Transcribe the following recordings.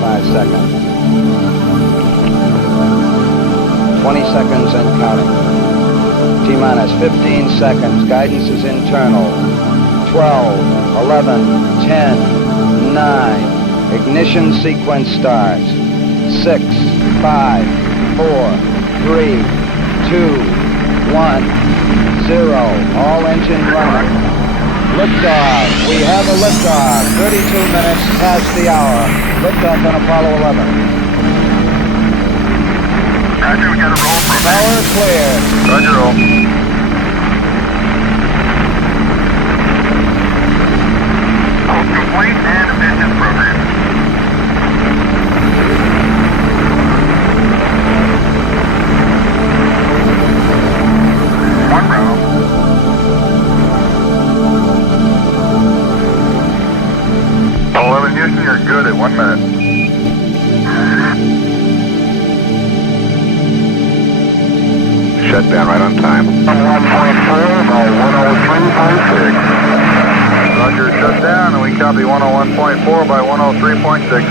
5 seconds. 20 seconds and counting. T-minus 15 seconds. Guidance is internal. 12, 11, 10, 9. Ignition sequence starts. 6, 5, 4, 3, 2, 1, 0. All engine running. Liftoff. We have a liftoff. 32 minutes past the hour. Liftoff on Apollo 11. Roger, we got a roll from Power clear. Roger, roll. Complete and emissions program. One row. Houston, you're good at 1 minute. Shut down right on time. 1.4 by 103.6. Roger, shut down, and we copy 101.4 by 103.6.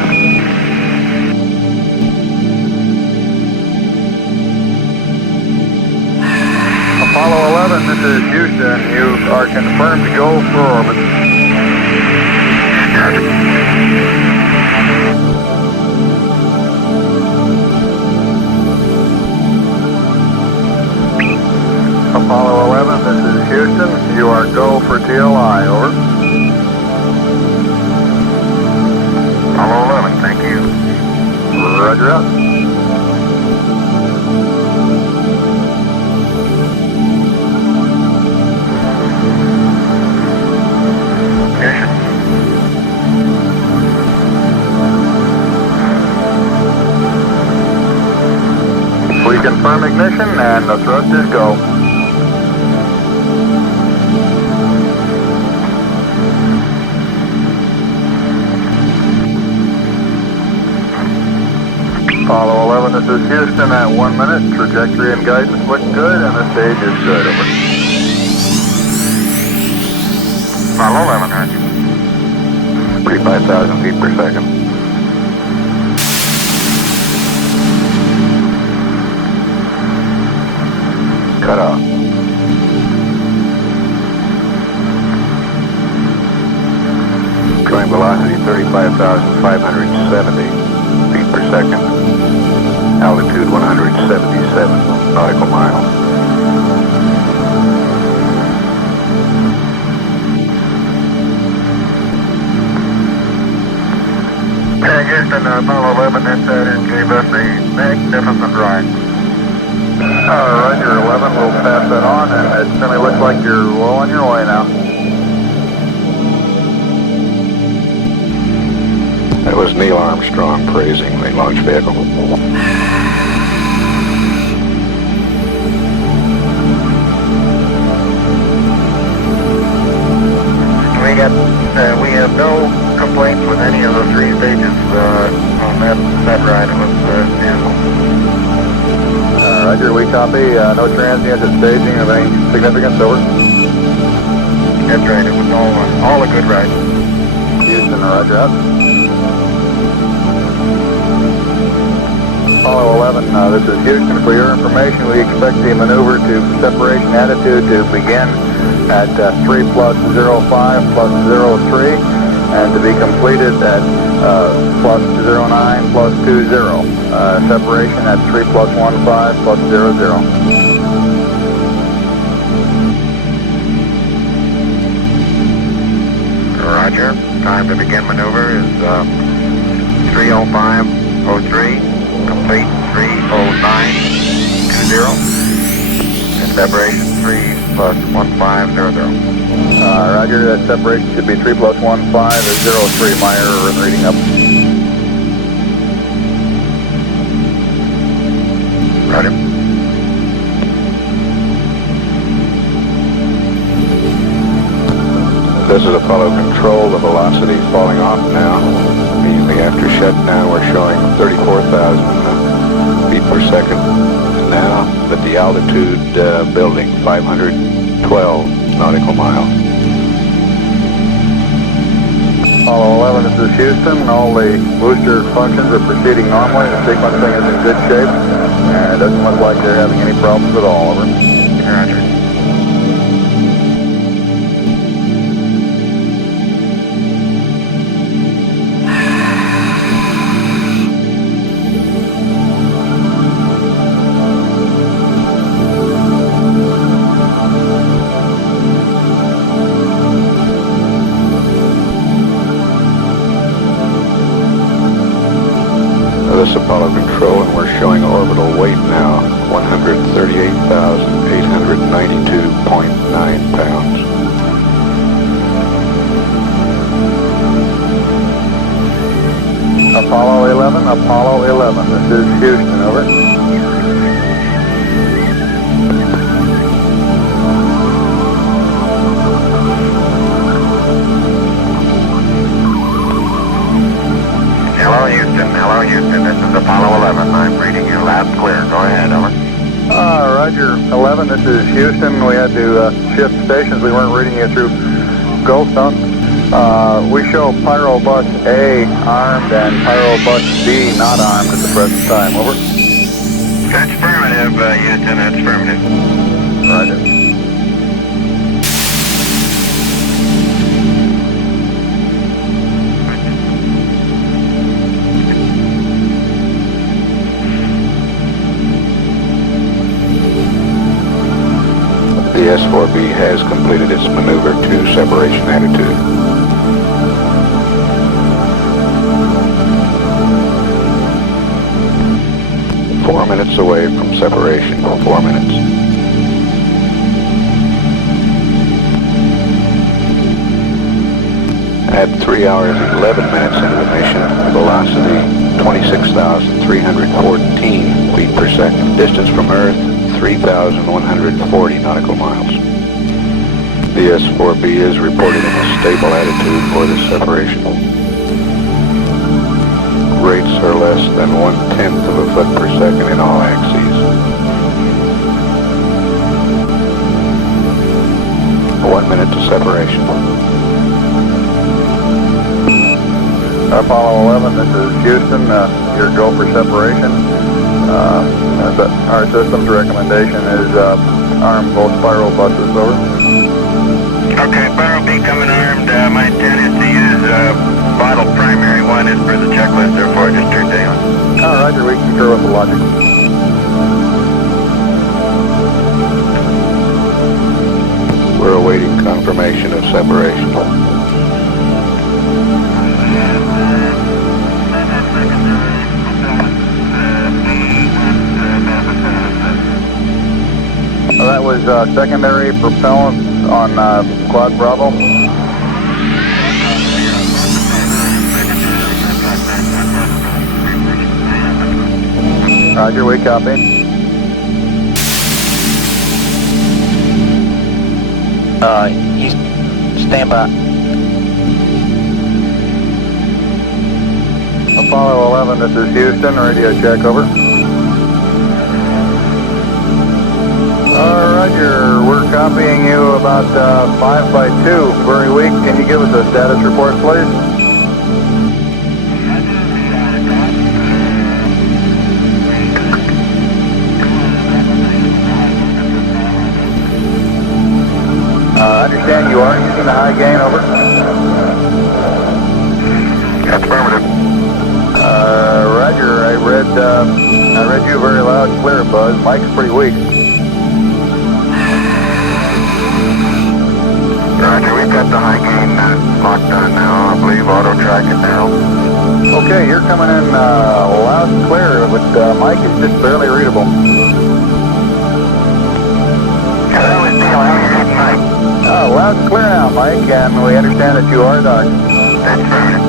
Apollo 11, this is Houston. You are confirmed to go for orbit. Apollo 11, this is Houston. You are go for TLI, over. Apollo 11, thank you. Roger out. Ignition. We confirm ignition and the thrust is go. Apollo 11, this is Houston at 1 minute. Trajectory and guidance look good, and the stage is good. Over. Apollo 11, Roger. 35,000 feet per second. Cut off. Going velocity 35,570 feet per second. Altitude 177 nautical miles. Houston, Apollo 11 hit that and gave us a magnificent ride. Roger, 11, we'll pass that on, and it certainly looks like you're well on your way now. That was Neil Armstrong praising the launch vehicle. We have no complaints with any of the 3 stages on that ride. It was beautiful. Roger, we copy. No transients at staging of any significance, over. That's right. It was all a good ride. Houston, roger up. Apollo 11, this is Houston. For your information, we expect the maneuver to separation attitude to begin at 3 plus 05 plus 03 and to be completed at plus 09 plus 20. Separation at 3 plus 15 plus 00. Roger. Time to begin maneuver is 3:05:03. Complete 3:09:20. And separation 3 plus 1500. Roger, that separation should be 3 plus 15:03. My error in reading up. Roger. This is Apollo Control. The velocity is falling off now. Immediately after shutdown, we're showing 34,000 feet per second. Now, at the altitude building, 512 nautical miles. Apollo 11, this is Houston. All the booster functions are proceeding normally. The sequencing is in good shape, and it doesn't look like they're having any problems at all. Over. Roger. This Apollo control, and we're showing orbital weight now, 138,892.9 pounds. Apollo 11, this is Houston, over. Hello, Houston, this is Apollo 11. I'm reading you loud and clear. Go ahead, over. Roger, 11, this is Houston. We had to shift stations. We weren't reading you through Goldstone. We show Pyro Bus A armed and Pyro Bus B not armed at the present time, over. That's affirmative, Houston, that's affirmative. Roger. The S-4B has completed its maneuver to separation attitude. Four minutes away from separation. 4 minutes. At 3 hours and 11 minutes into the mission, velocity 26,314 feet per second. Distance from Earth 3,140 nautical miles. The S-4B is reported in a stable attitude for the separation. Rates are less than 1/10 of a foot per second in all axes. 1 minute to separation. Apollo 11, this is Houston. Your go for separation. Our system's recommendation is arm both spiral buses, over. Okay, Barrel B coming armed. My intent is to use bottle primary one as per the checklist, therefore just turned down. Roger, we concur with the logic. We're awaiting confirmation of separation. That was secondary propellant on Quad Bravo. Roger, we copy. He's stand by. Apollo 11, this is Houston. Radio check, over. Roger, we're copying you about 5 by 2. Very weak. Can you give us a status report, please? I understand you are using the high gain, over. That's affirmative. Roger, I read you very loud and clear, Buzz. Mike's pretty weak. Roger, we've got the high gain locked on now. I believe auto track it now. Okay, you're coming in loud and clear, but Mike is just barely readable. Hello, it's Neil. How are you reading, Mike? Loud and clear now, Mike, and we understand that you are Doc. That's affirmative.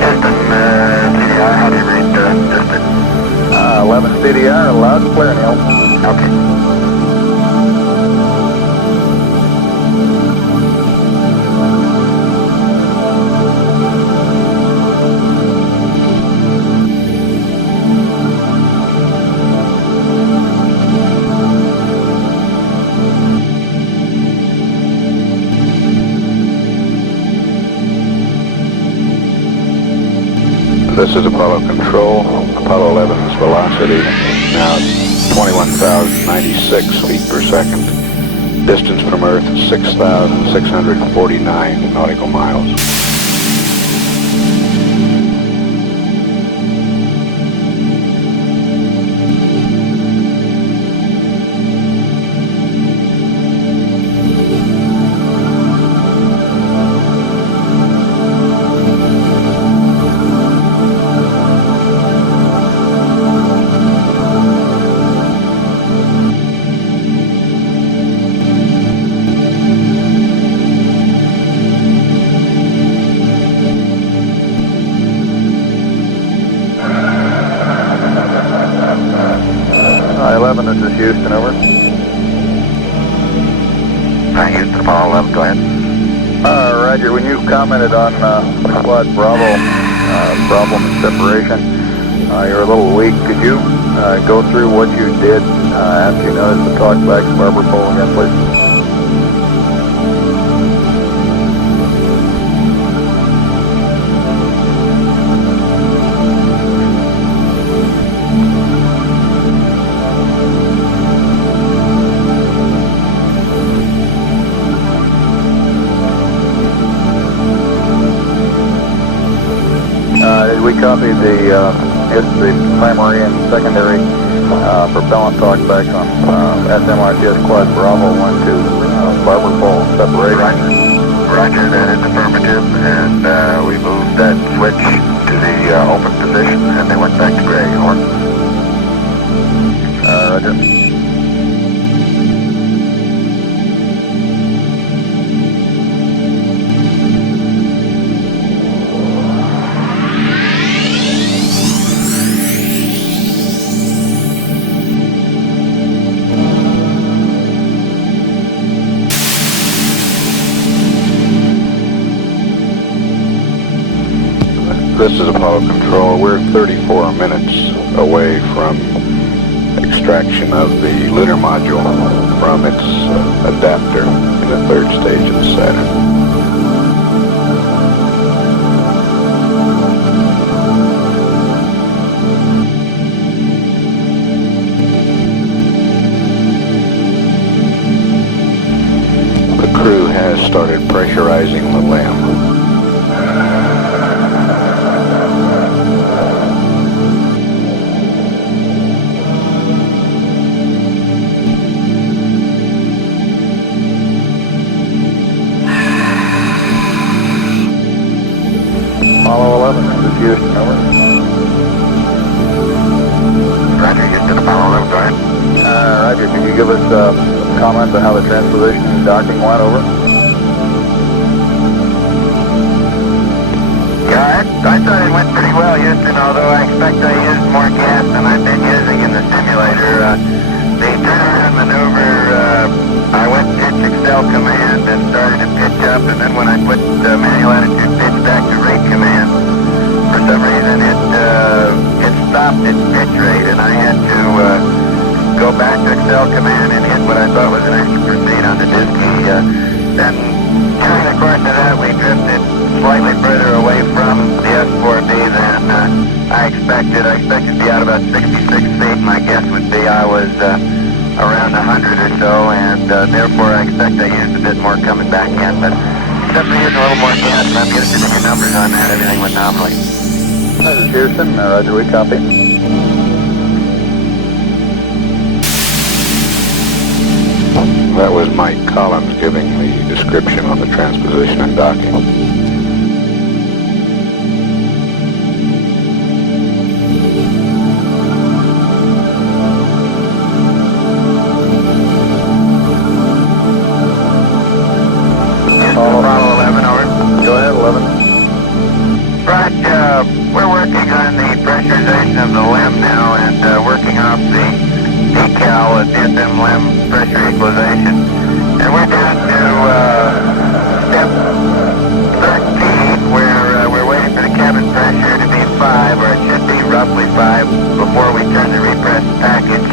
Houston, CDR, how do you read distance? 11 CDR, loud and clear, Neil. Okay. This is Apollo Control. Apollo 11's velocity now 21,096 feet per second. Distance from Earth 6,649 nautical miles. This is Houston, over. Houston, Apollo 11, go ahead. Roger, when you commented on Squad Bravo problem and separation, you're a little weak. Could you go through what you did after you noticed the talkbacks barber pole again, please? We copied the primary and secondary propellant talkbacks on SMRTS Quad Bravo 1 to barber pole separation. Roger, that is affirmative, and we moved that switch to the open position, and they went back to gray, over. Roger. This is Apollo Control. We're 34 minutes away from extraction of the lunar module from its adapter in the third stage of the Saturn. The crew has started pressurizing the LEM. Apollo 11, this is Houston, over. Roger, Houston, Apollo 11, go ahead. Roger, could you give us comments on how the transposition and docking went, over? Yeah, I thought it went pretty well, Houston, although I expect I used more gas than I've been using in the simulator. The turnaround maneuver, I went pitch excel command and started to pitch up, and then when I put manual attitude pitch back to rate command, for some reason it stopped its pitch rate, and I had to go back to excel command and hit what I thought was an extra proceed on the disk key. Then during the course of that, we drifted slightly further away from the S4B than I expected. I expected to be out about 66 feet. My guess would be I was around 100 or so, and therefore I expect I used a bit more coming back in. But except for using a little more gas, and I'm getting to the numbers on that, everything went nominally. This is Houston, Roger, we copy. That was Mike Collins giving the description on the transposition and docking. Apollo 11, over. Go ahead, 11. Raj, we're working on the pressurization of the LEM now and working off the decal at DSM LEM pressure equalization. And we're down to step 13 where we're waiting for the cabin pressure to be 5, or it should be roughly 5, before we turn the repressed package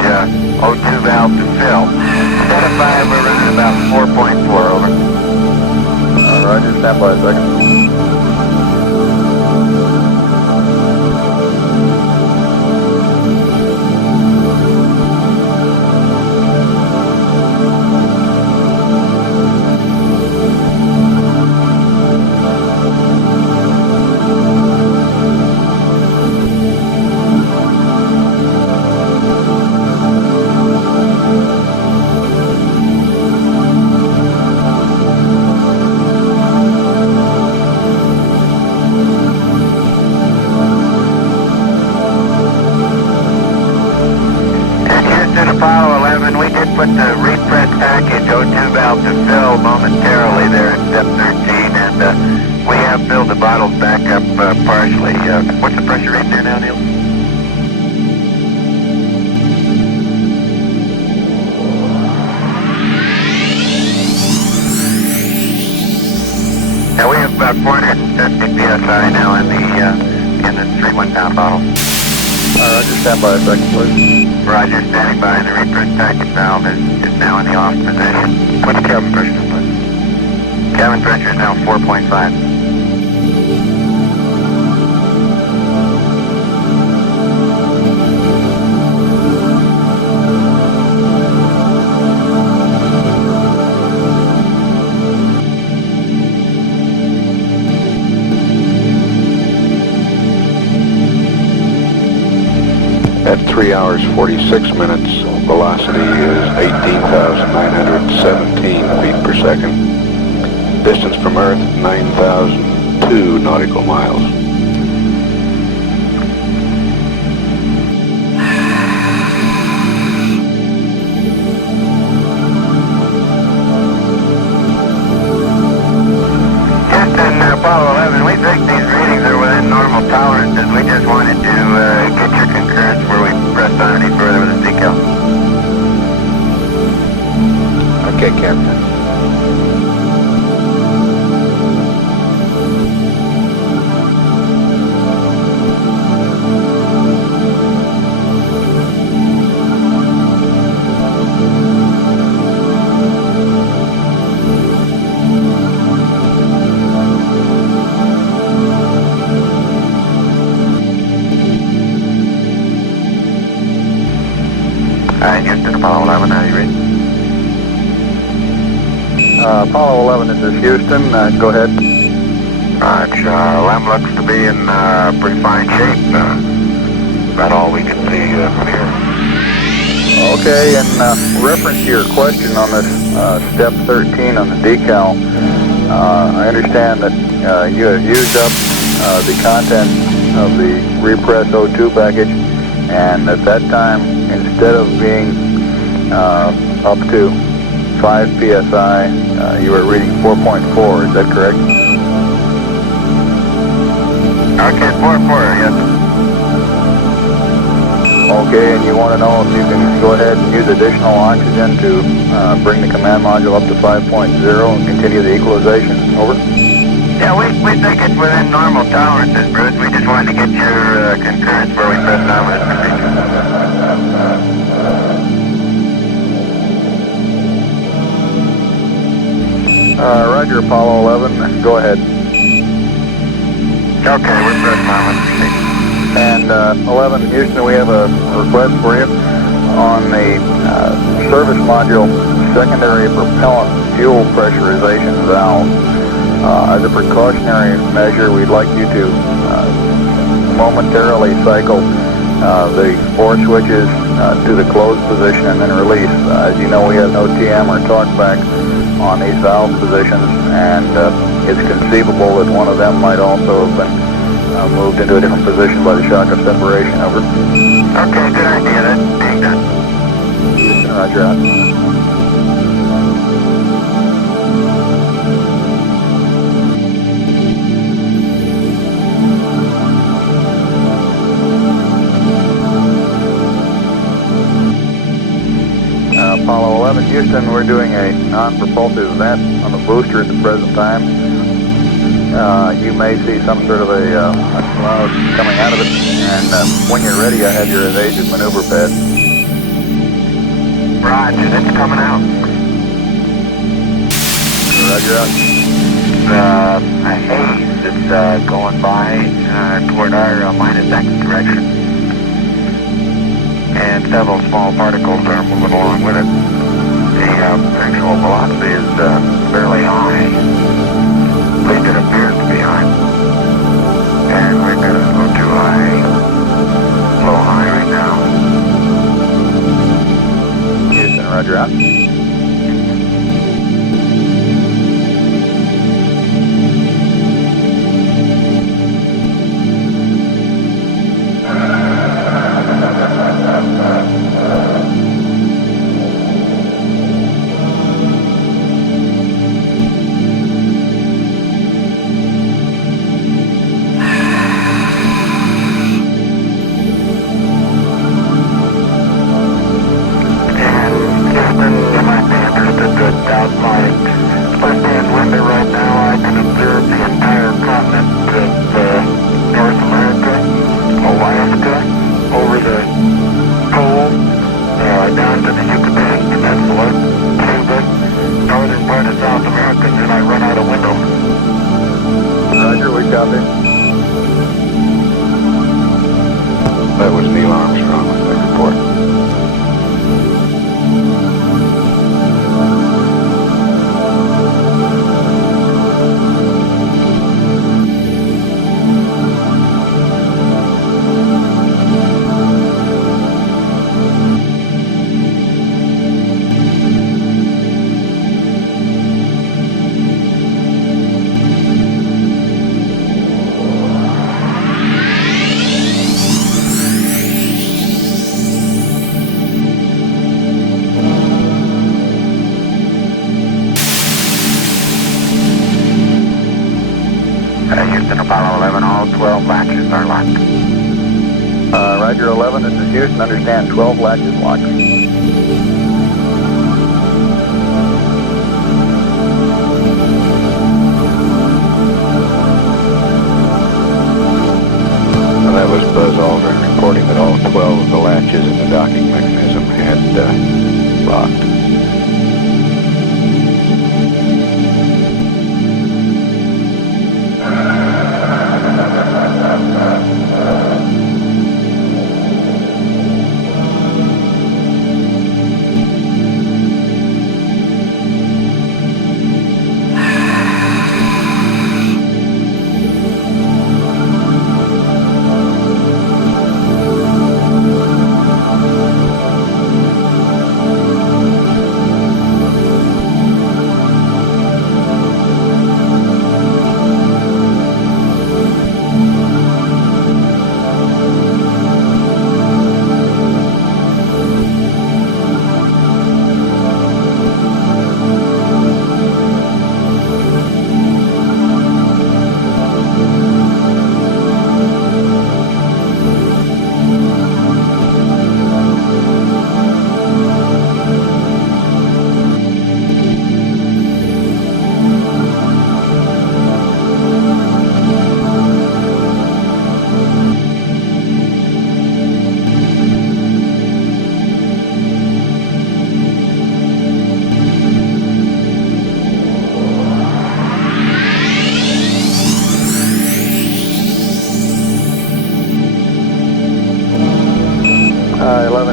O2 valve to fill. Instead of 5, we're running about 4.4, over. Roger, stand by a second. Apollo 11, we did put the repress package O2 valve to fill momentarily there at step 13, and we have filled the bottles back up partially. What's the pressure rate there now, Neil? Now we have about 450 psi now in the 3 1-pound bottle. Roger, stand by a second, please. Roger, standing by. The repress package valve is now in the off position. What's the cabin pressure, please? Cabin pressure is now 4.5. At 3 hours 46 minutes, velocity is 18,917 feet per second. Distance from Earth, 9,002 nautical miles. Houston, Apollo 11, we think these readings are within normal tolerances. We just wanted to get your concurrence before we pressed on any further with the decal. Okay, Captain. Houston, Apollo 11, how are you reading? Apollo 11, this is Houston. Go ahead. LEM looks to be in pretty fine shape. About all we can see from here. Okay, in reference to your question on this step 13 on the decal, I understand that you have used up the contents of the repress O2 package, and at that time, instead of being up to 5 psi, you were reading 4.4, is that correct? Okay, 4-4, yes. Okay, and you want to know if you can go ahead and use additional oxygen to bring the command module up to 5.0 and continue the equalization. Over. Yeah, we think it's within normal tolerances, Bruce. We just wanted to get your concurrence before we pressed on with this procedure. Roger, Apollo 11, go ahead. Okay, we're pressed on with the procedure. And 11, Houston, we have a request for you on the service module secondary propellant fuel pressurization valve. As a precautionary measure, we'd like you to momentarily cycle the 4 switches to the closed position and then release. As you know, we have no TM or talkback on these valve positions, and it's conceivable that one of them might also have been moved into a different position by the shock of separation. Over. Okay, good idea. That's being done. Houston, roger out. Apollo 11, Houston, we're doing a non-propulsive vent on the booster at the present time. You may see some sort of a cloud coming out of it, and when you're ready, I have your evasive maneuver pad. Roger, it's coming out. Roger out. A haze that's going by toward our minus X direction. And several small particles are moving along with it. The actual velocity is fairly high. At least it appears to be high. And we're going to go too high. Low high right now. Houston, roger out. out there? That was Neil Armstrong with that report. Houston, Apollo 11, all 12 latches are locked. Roger 11, this is Houston, understand 12 latches locked. Well, that was Buzz Aldrin reporting that all 12 of the latches in the docking mechanism had locked.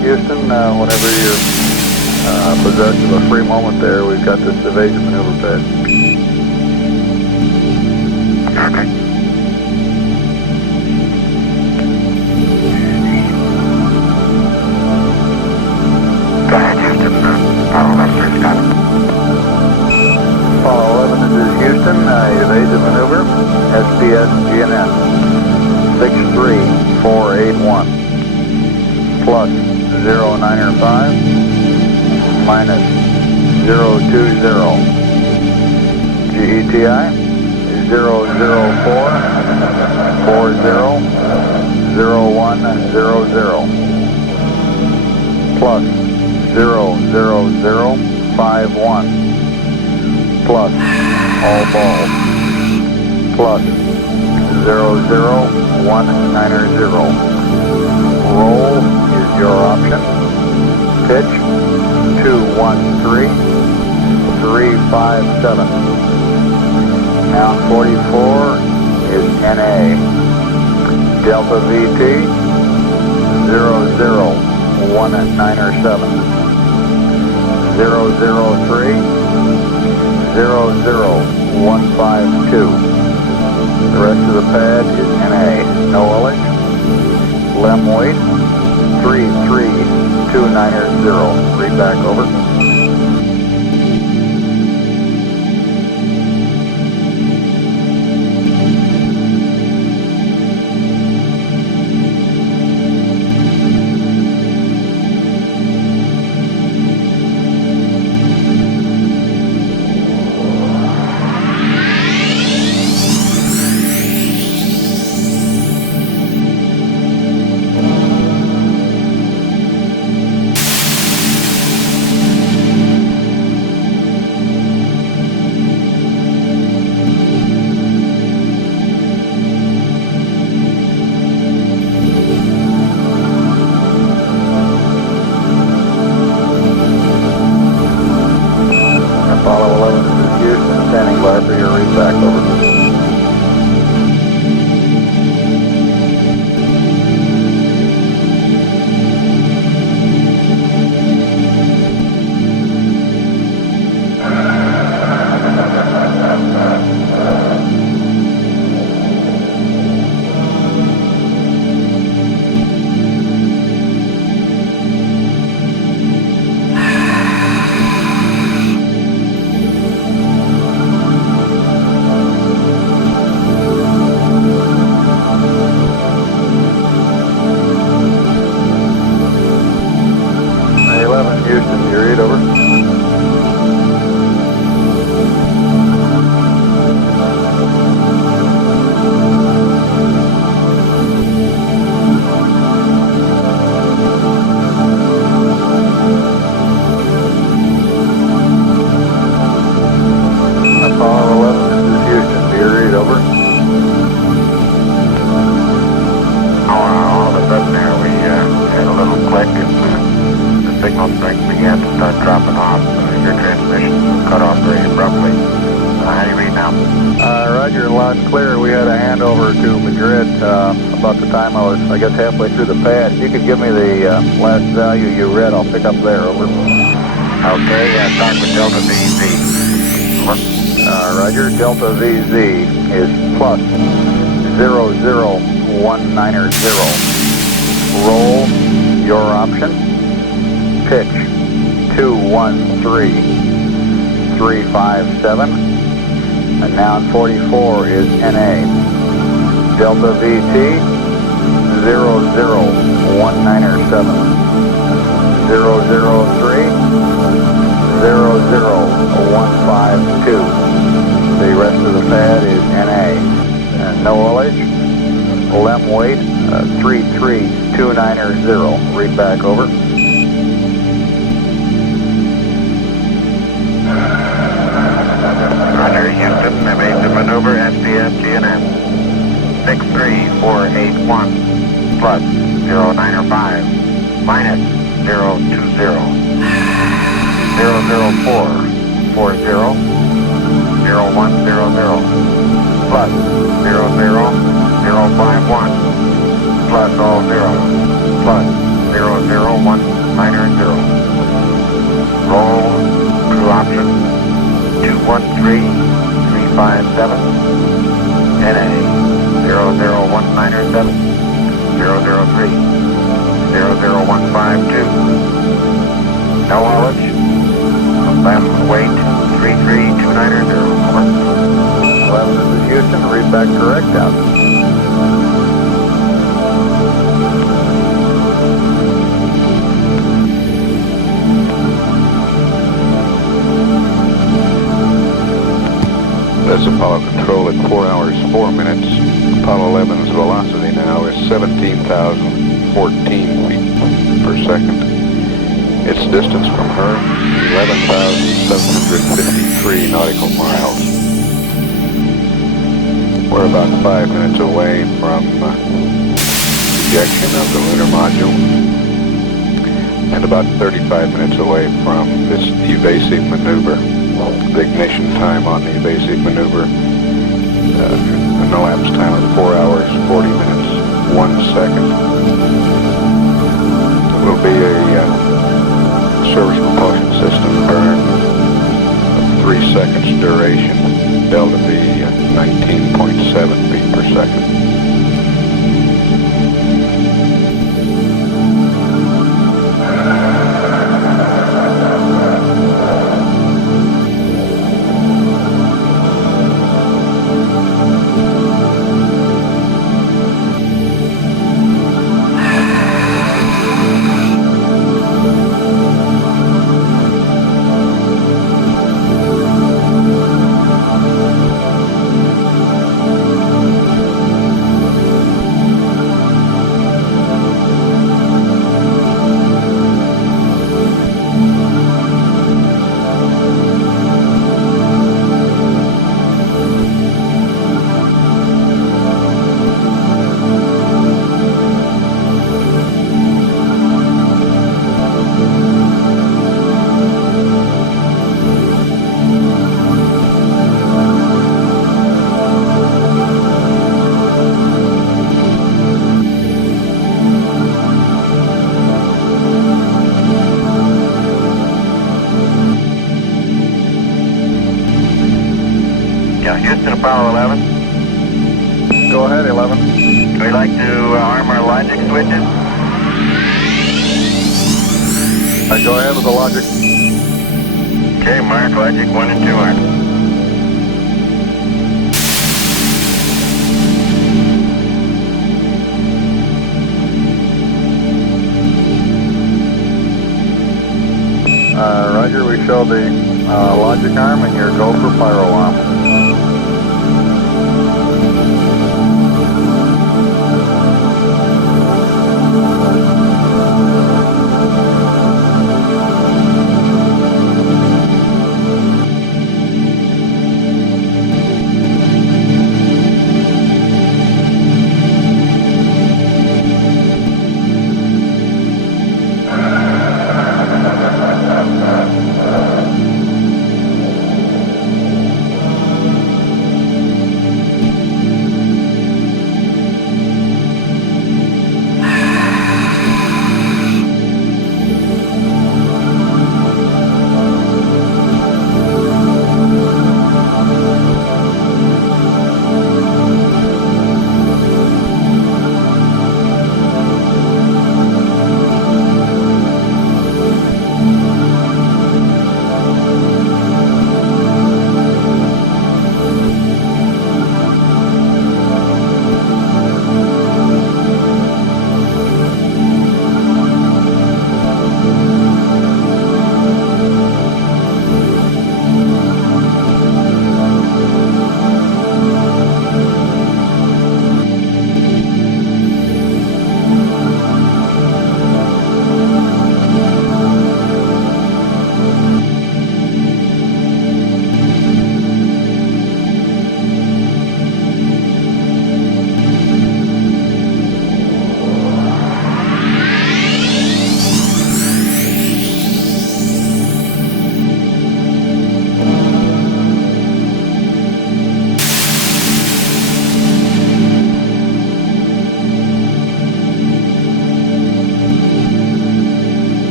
Houston, whenever you're possessed of a free moment there, we've got this evasion maneuver pad. Okay. Go ahead, Houston. Apollo Lester's got it. Apollo 11, this is Houston, evasive maneuver, SPS GNS, 63481, plus 095, minus 020, GETI, 004400100, plus 00051, plus all balls, plus 00190. Roll is your option. Pitch 213357. Count 44 is NA. Delta VT 00197. 003 00152. The rest of the pad is NA. No ullage. Lem weight 33290. Read back over. strength began to start dropping off. Your transmission cut off very abruptly. How do you read now? Roger, loud and clear. We had a handover to Madrid about the time I was, I guess, halfway through the pad. If you could give me the last value you read, I'll pick up there. Over. Okay, start with Delta VZ. Roger, Delta VZ is plus 00190. Roll your option. Pitch 213357. And now 44 is NA. Delta VT 00197. 003 00152. The rest of the pad is NA. And no ullage. LEM weight 33290. Read back over. Roger, Houston, I made the maneuver SDS GNS 63481 plus 0905 minus 020 004 40 0100 plus 00051 plus all zeros plus 00190. Roll crew option 213357 NA 00197 003 00152. No haulage. LEM weight 33290. Over. 11, this is Houston. Read back correct out. That's Apollo Control at 4 hours, 4 minutes. Apollo 11's velocity now is 17,014 feet per second. Its distance from her, 11,753 nautical miles. We're about 5 minutes away from ejection of the lunar module and about 35 minutes away from this evasive maneuver. The ignition time on the evasive maneuver, an elapsed time of 4 hours, 40 minutes, 1 second. It will be a service propulsion system burn of 3 seconds duration. Delta V 19.7 feet per second. Houston, Apollo 11. Go ahead, 11. We'd like to arm our logic switches. Go ahead with the logic. Okay, mark logic 1 and 2 arm. Roger, we show the logic arm and your go for pyro arm.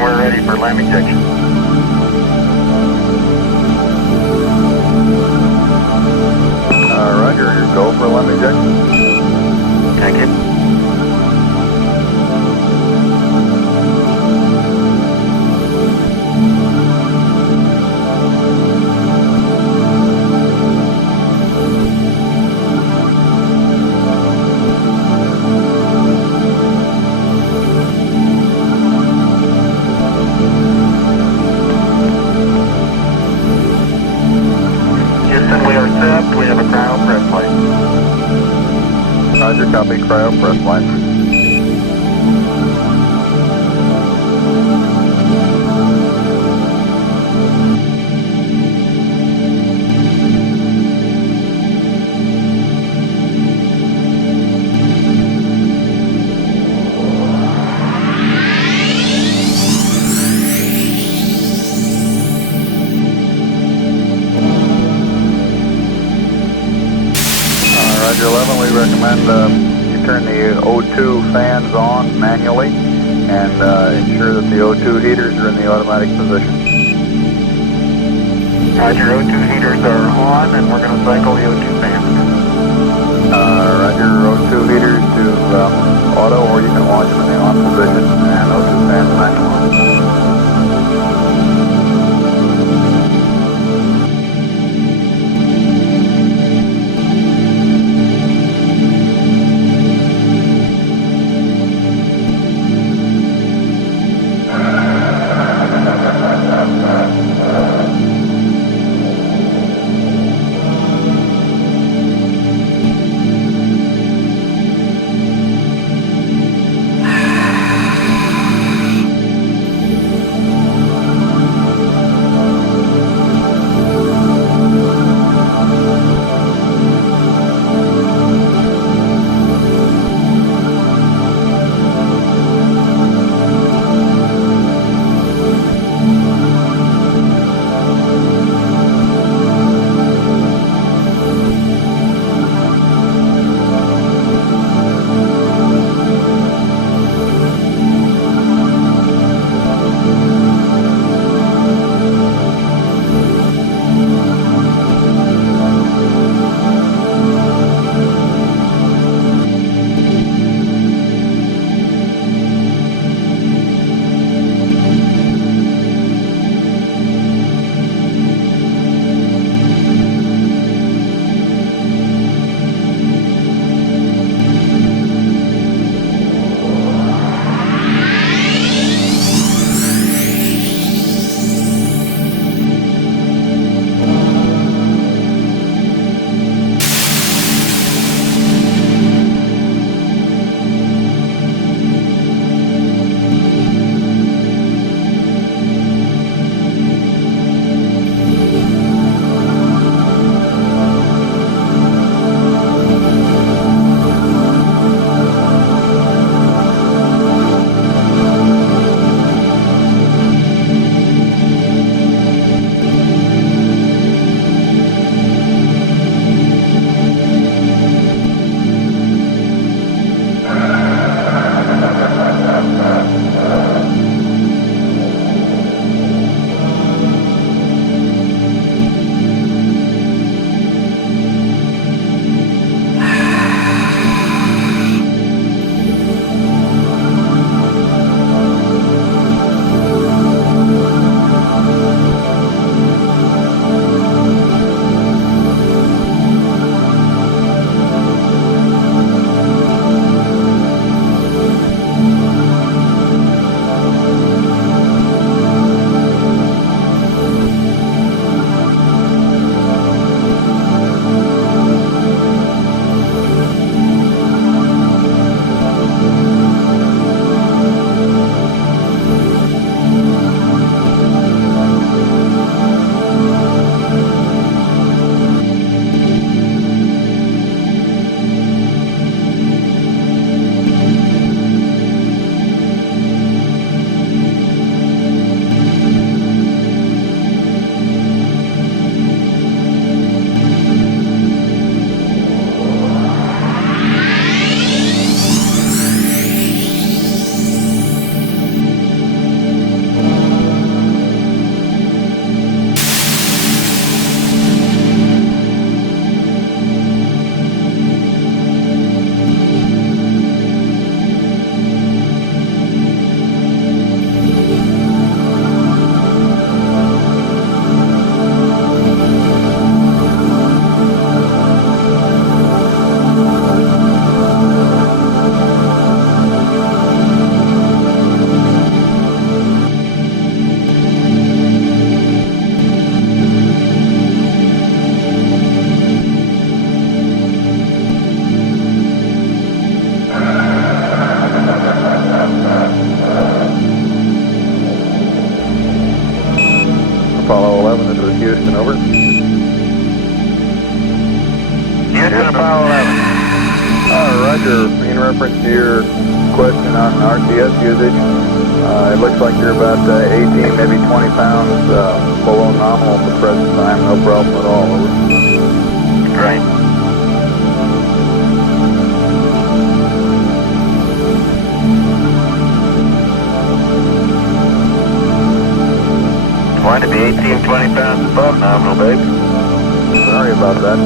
we're ready for LEM ejection. Roger, go for LEM ejection. Thank you. We have a cryo press line. Roger, copy, cryo press line. Roger 11, we recommend you turn the O2 fans on manually and ensure that the O2 heaters are in the automatic position. Roger, O2 heaters are on and we're going to cycle the O2 fans. Roger, O2 heaters to auto, or you can launch them in the on position, and O2 fans manual. Apollo 11. Roger. In reference to your question on RTS usage, it looks like you're about 18, maybe 20 pounds below nominal at the present time. No problem at all. Over. Great. Want to be 18, 20 pounds above nominal, babe. Sorry about that.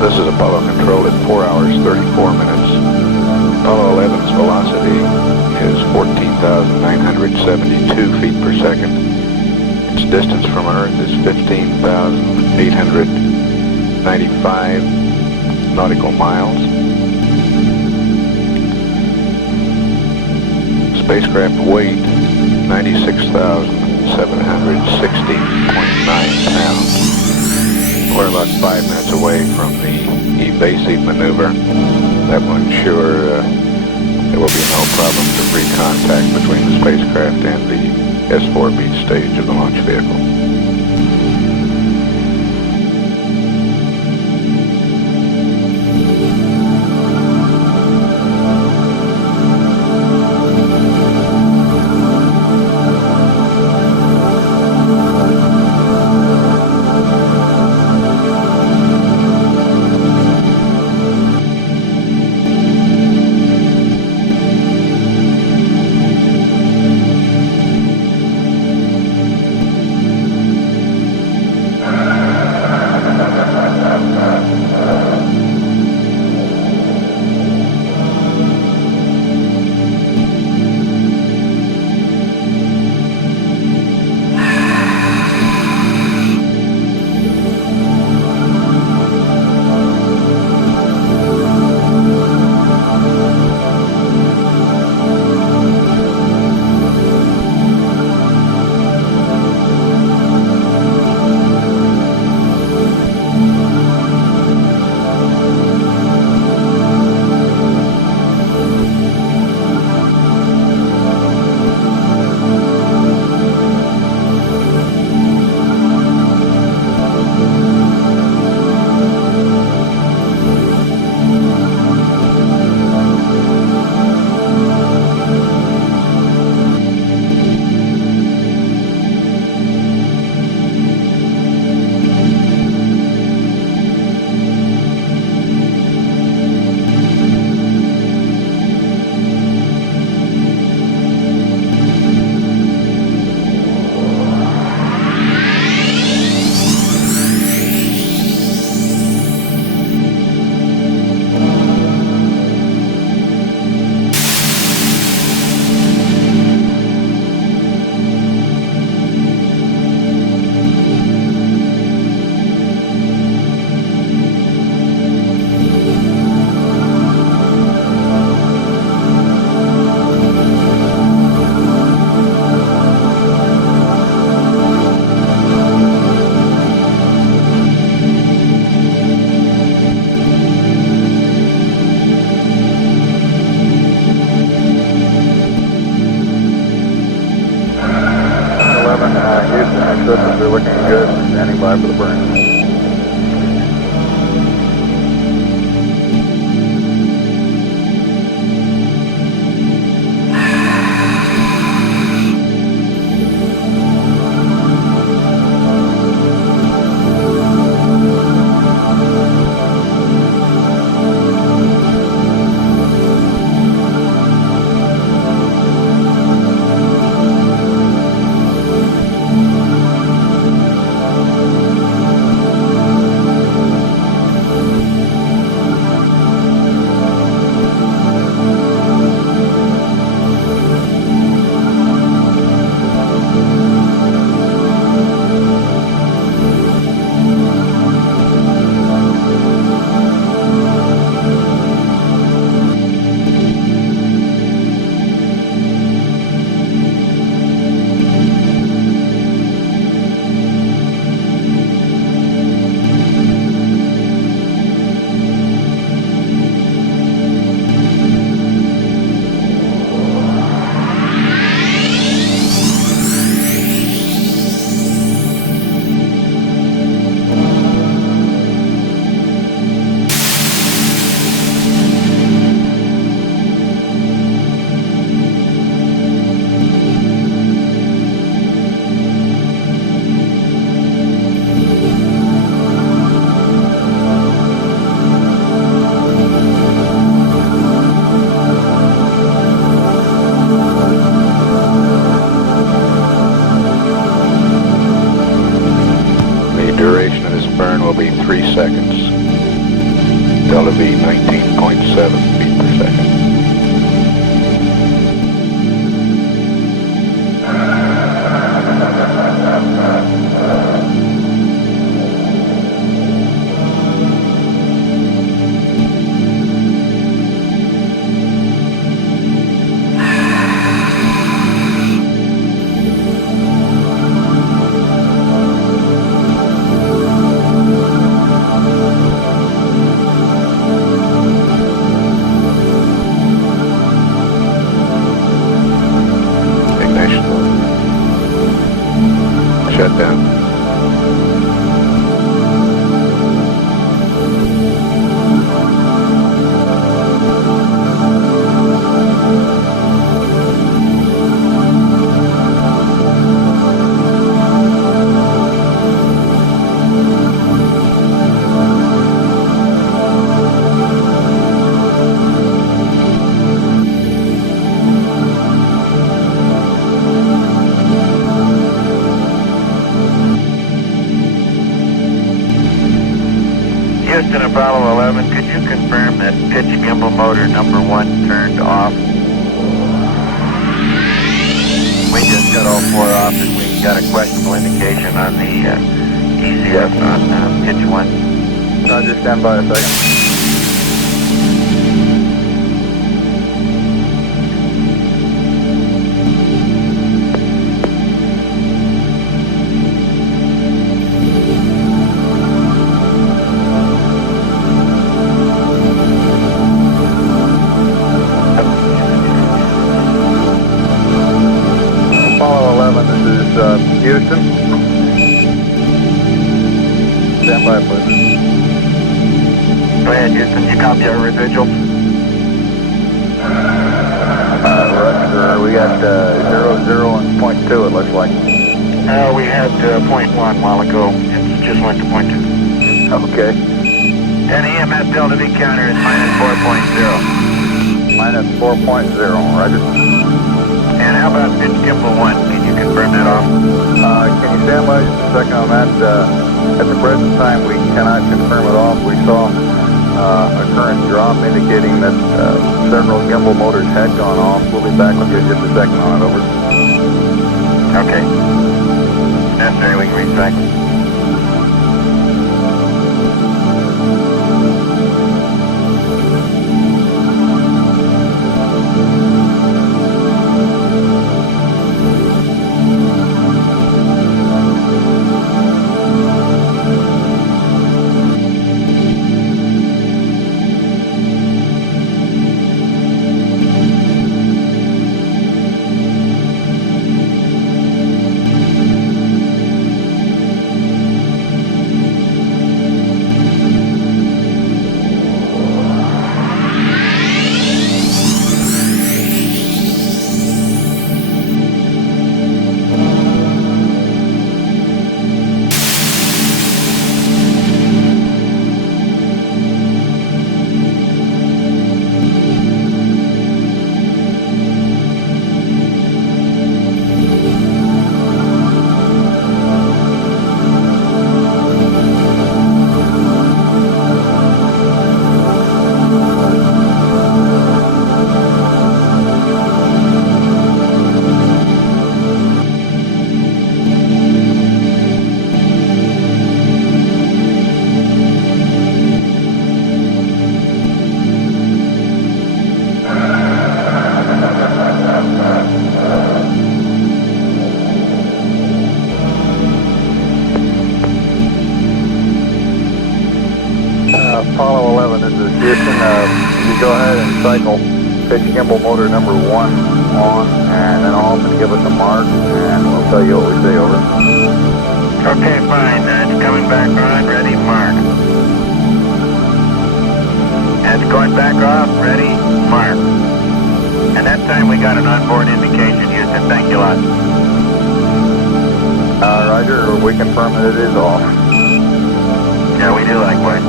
This is Apollo Control at 4 hours, 34 minutes. Apollo 11's velocity is 14,972 feet per second. Its distance from Earth is 15,895 nautical miles. Spacecraft weight, 96,760.9 pounds. We're about 5 minutes away from the evasive maneuver. That will ensure there will be no problem to free contact between the spacecraft and the S4B stage of the launch vehicle. Standing by for the burn. Duration of this burn will be 3 seconds. Delta V 19.7 feet per second. Shut down. Houston, Apollo 11, could you confirm that pitch gimbal motor number 1 turned off? We just got all 4 off and we got a questionable indication on the ECS on pitch 1. Roger, stand by a second. Houston. Stand by, please. Go ahead, Houston. You copy our residual? Roger. We got 0, and 0.2, it looks like. We had 0.1 a while ago. It just went to 0.2. Okay. And EMS Delta V counter is minus 4.0. Minus 4.0, roger. And how about pitch gimbal 1? Can you confirm that off? Can you stand by just a second on that? At the present time, we cannot confirm it off. We saw a current drop indicating that several gimbal motors had gone off. We'll be back with you in just a second on it, over. Okay. Necessary, we can recycle. Apollo 11, this is Houston. You go ahead and cycle pitch gimbal motor number 1 on and then off and give us a mark, and we'll tell you what we see, over. Okay, fine. It's coming back on. Ready, mark. It's going back off. Ready, mark. And that time we got an onboard indication, Houston. Thank you a lot. Roger, we confirm that it is off. Yeah, we do likewise.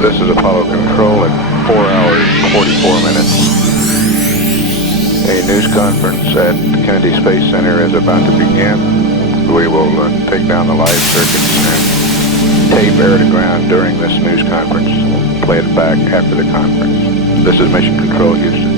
This is Apollo Control at 4 hours, 44 minutes. A news conference at Kennedy Space Center is about to begin. We will take down the live circuits and tape air to ground during this news conference. We'll play it back after the conference. This is Mission Control, Houston.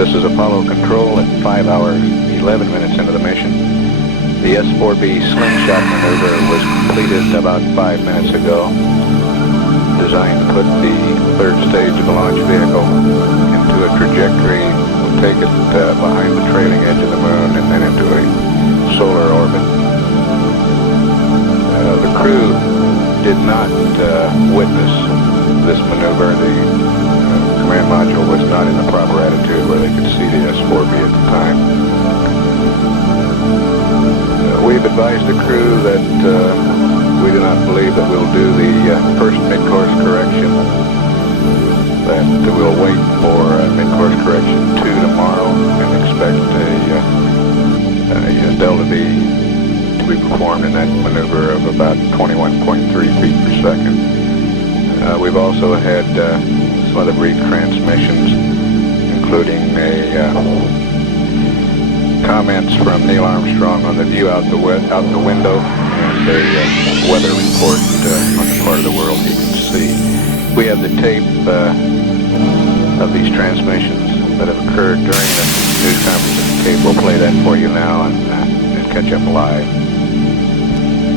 This is Apollo Control at 5 hours, 11 minutes into the mission. The S-4B slingshot maneuver was completed about 5 minutes ago, designed to put the third stage of the launch vehicle into a trajectory that will take it behind the trailing edge of the moon and then into a solar orbit. The crew did not witness this maneuver. The command module was not in the proper attitude where they could see the S-4B at the time. We've advised the crew that we do not believe that we'll do the first mid-course correction, that we'll wait for mid-course correction 2 tomorrow and expect a delta V to be performed in that maneuver of about 21.3 feet per second. We've also had some other brief transmissions, including comments from Neil Armstrong on the view out the window and a weather report on the part of the world he can see. We have the tape of these transmissions that have occurred during the news conference tape. We'll play that for you now and catch up live.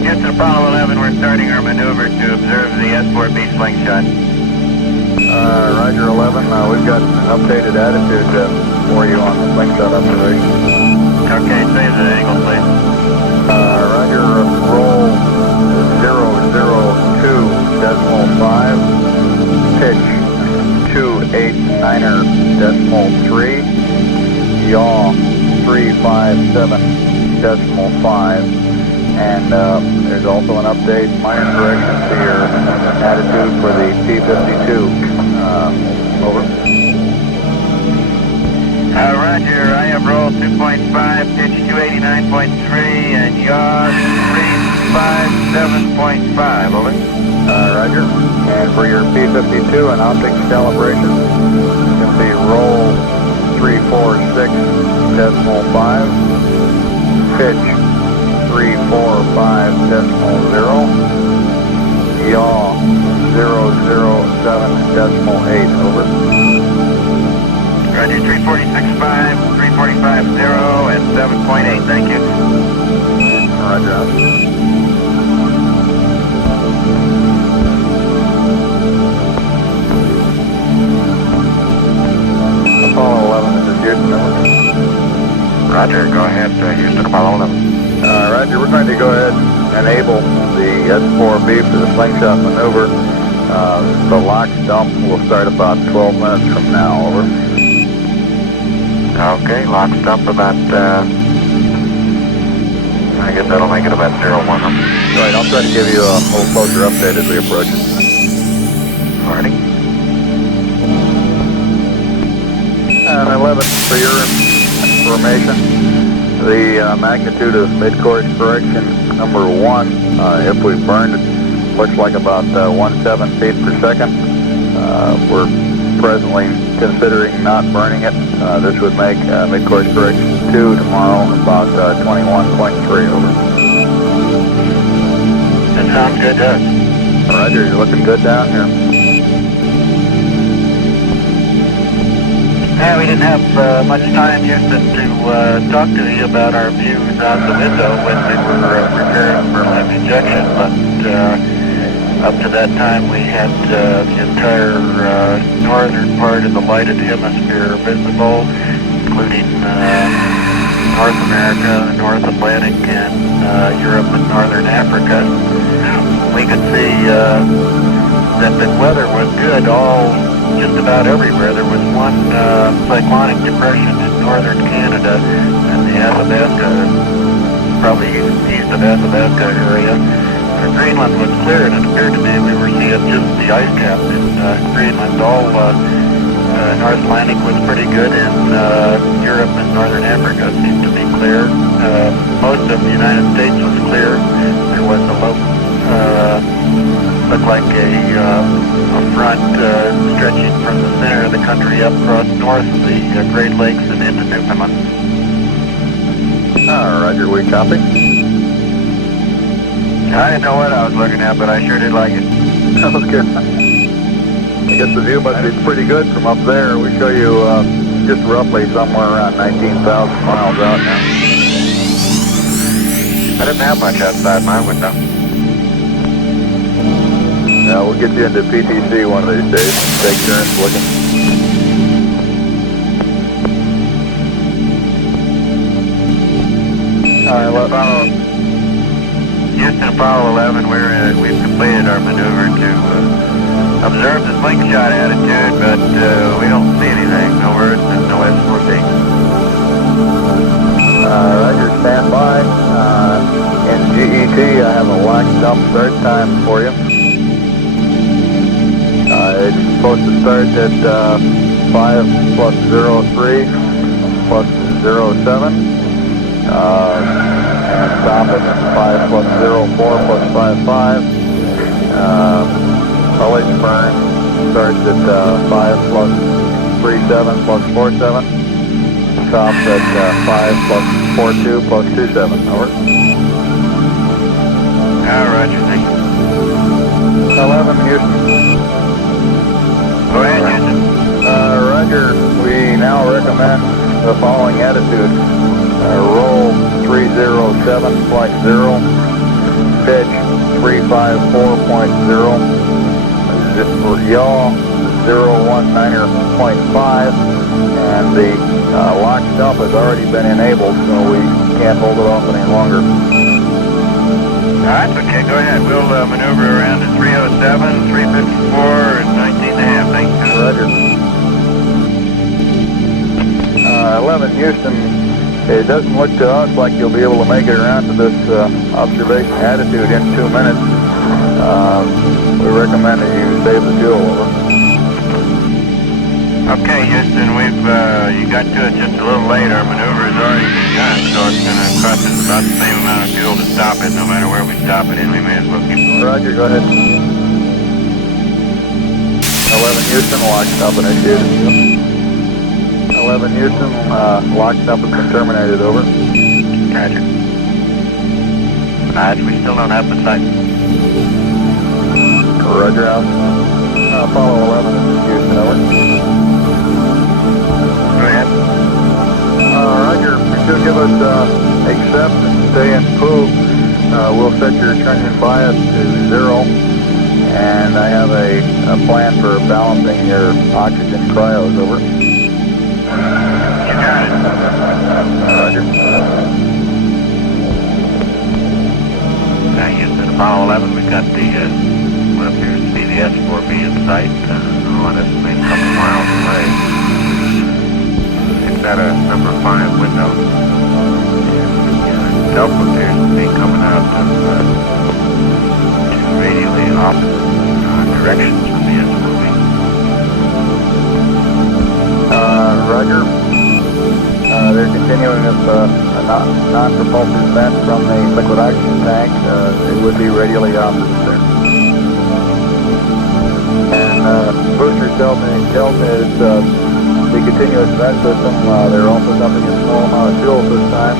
Houston, Apollo 11, we're starting our maneuver to observe the S-4B slingshot. Roger 11, we've got an updated attitude for you on the slingshot observation. Okay, save the angle, please. Roger, roll 002.5, pitch 289.3, yaw 357.5, and there's also an update, minor correction to your attitude for the P-52. Over. Roger, I have rolled 2.5, pitch 289.3, and yaw 357.5, over. Roger. And for your P-52 and optics calibration, it's going to be roll 346.5, pitch 345.0, yaw 007.8, over. Roger, 346.5, 345.0, and 7.8, thank you. Roger. Apollo 11, this is Houston. Roger, go ahead, Houston, Apollo 11. Roger, we're going to go ahead and enable the S-4B for the slingshot maneuver. The lock dump will start about 12 minutes from now, over. Okay, lock dump about I guess that'll make it about 01. Right, I'll try to give you a little closer update as we approach it. Alrighty. And 11, for your information, the magnitude of mid-course correction number 1, if we burned it, looks like about 17 feet per second. We're presently considering not burning it. This would make mid-course correction 2 tomorrow about 21.3 over. That sounds good to us. Roger, you're looking good down here. Yeah, we didn't have much time, Houston, to talk to you about our views out the window when we were preparing for left injection, but up to that time we had the entire northern part of the lighted hemisphere visible, including North America, North Atlantic, and Europe and Northern Africa. We could see that the weather was good just about everywhere. There was one cyclonic depression in northern Canada and the Athabasca, probably east of Athabasca area. Greenland was clear, and it appeared to me we were seeing just the ice cap in Greenland. All North Atlantic was pretty good, and Europe and Northern Africa seemed to be clear. Most of the United States was clear. There was a low, looked like a front stretching from the center of the country up across north of the Great Lakes and into Newfoundland. Roger, we copy. I didn't know what I was looking at, but I sure did like it. Okay. I guess the view must be pretty good from up there. We show you just roughly somewhere around 19,000 miles out now. I didn't have much outside my window. Yeah, we'll get you into PTC one of these days. Take turns looking. Houston, Apollo 11, we've completed our maneuver to observe the slingshot attitude, but we don't see anything. No Earth and no S14. Roger, stand by. In GET, I have a lock dump start time for you. It's supposed to start at 5 plus 03 plus 07. And stop at 5 plus 04 plus 55. College burn starts at 5 plus 37 plus 47. Stops at 5 plus 42 plus 27. Over. Roger, thank you. 11, Houston. Go ahead, Houston. Roger, we now recommend the following attitude. Roll 307.0, pitch 354.0, yaw 019.5, and the lock dump has already been enabled, so we can't hold it off any longer. That's okay, go ahead. We'll maneuver around to 307, 354, and 19.5. Thank you. Roger. 11, Houston. It doesn't look to us like you'll be able to make it around to this observation attitude in 2 minutes. We recommend that you save the fuel. Over. Okay, Houston, you got to it just a little late. Our maneuver has already begun, so it's going to cost us about the same amount of fuel to stop it. No matter where we stop it in, we may as well keep going. Roger, go ahead. 11, Houston, lock stop initiated. 11, Houston, lock stop has been terminated. Over. Roger. We still don't have the sight. Roger out. Apollo 11, this is Houston, over. Go ahead. Roger, if you'll give us accept and stay in poop, we'll set your trunnion bias to 0, and I have a plan for balancing your oxygen cryos. Over. You got it. Roger. Houston, Apollo 11, we've got the what appears to be the S4B in sight on us, maybe a couple miles away. It's at a number 5 window. Delta appears to be coming out of two radially opposite directions from the edge moving. Roger. They're continuing with a non-propulsive vent from the liquid oxygen tank. It would be radially opposite there. And booster tells me it's the continuous vent system. They're also dumping a small amount of fuel this time.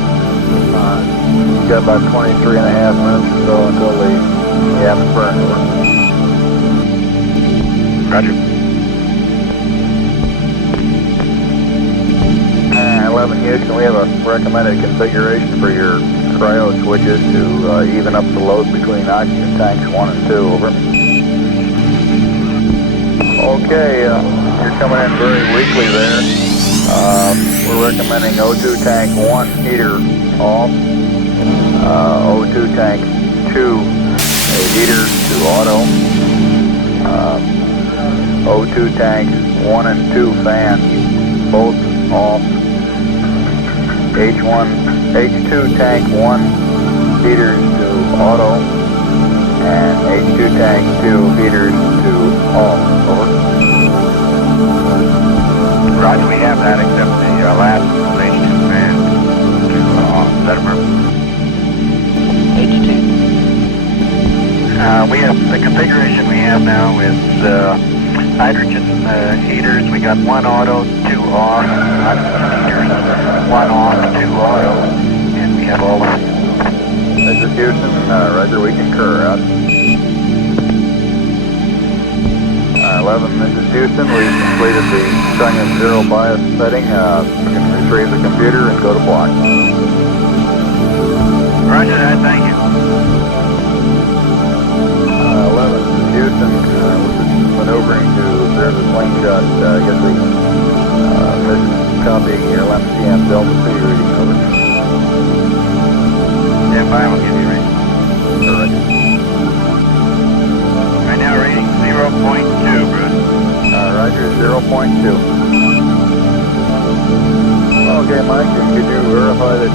You've got about 23 and a half minutes or so until the atmosphere burn over. Roger. 11 Houston, we have a recommended configuration for your cryo switches to even up the load between oxygen tanks 1 and 2, over. Okay, you're coming in very weakly there. We're recommending O2 tank 1 heater off, O2 tank 2 a heater to auto, O2 tank 1 and 2 fans both off, H2 tank 1 heaters to auto, and H2 tank 2 heaters to off, over. Roger, we have that except the last H2 fan to off. Is that H2. We have the configuration we have now is hydrogen heaters. We got 1 auto, 2 off. Oxygen heaters, 1 off, 2 auto, and we have all of them. This is Houston. Roger, we concur. Out. 11, this is Houston. We've completed the China zero bias setting. We can retrieve the computer and go to block. Roger that, thank you. 11, this is Houston. We're maneuvering to observe the slingshot. I guess we missed copying your LMCM Delta P reading, over. Stand by, we'll give you a reading. Correct. Right now, reading 0.2, Bruce. Roger, 0.2. Okay, Mike, could you verify that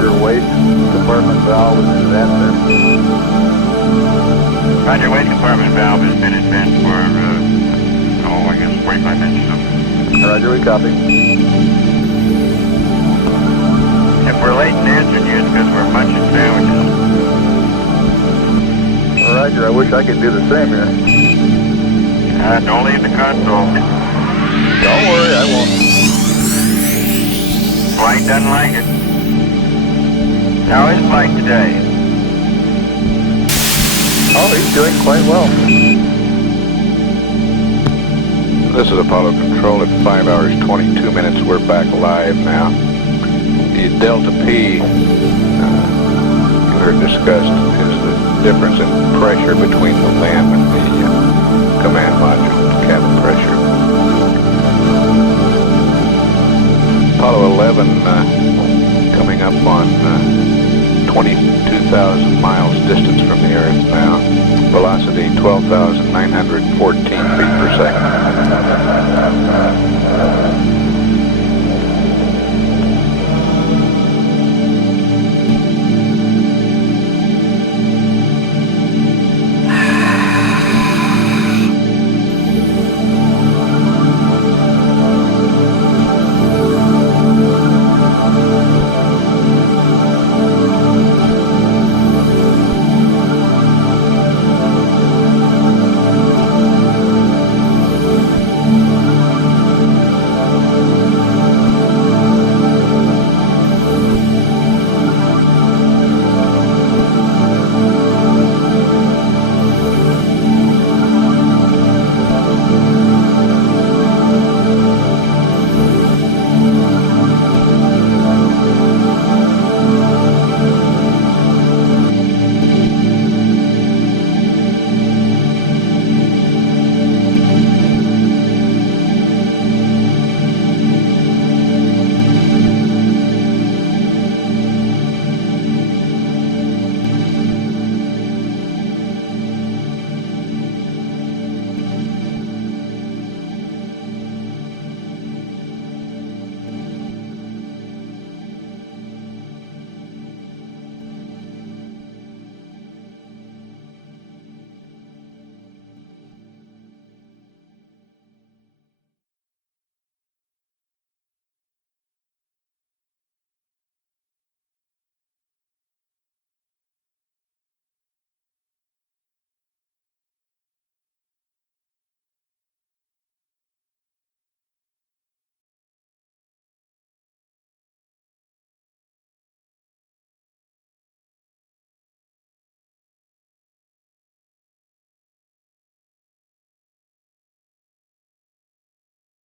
your waste compartment valve is in vent there? Roger, waste compartment valve has been in vent for, I guess 45 minutes or something. Roger, we copy. If we're late in answering you, it's because we're munching sandwiches. Roger, I wish I could do the same here. Don't leave the console. Don't worry, I won't. Flight doesn't like it. How is flight today? Oh, he's doing quite well. This is Apollo Control at 5 hours 22 minutes. We're back live now. The Delta P you heard discussed is the difference in pressure between the LAM and the command module, cabin pressure. Apollo 11 coming up on 22,000 miles distance from the Earth now. Velocity 12,914 feet per second.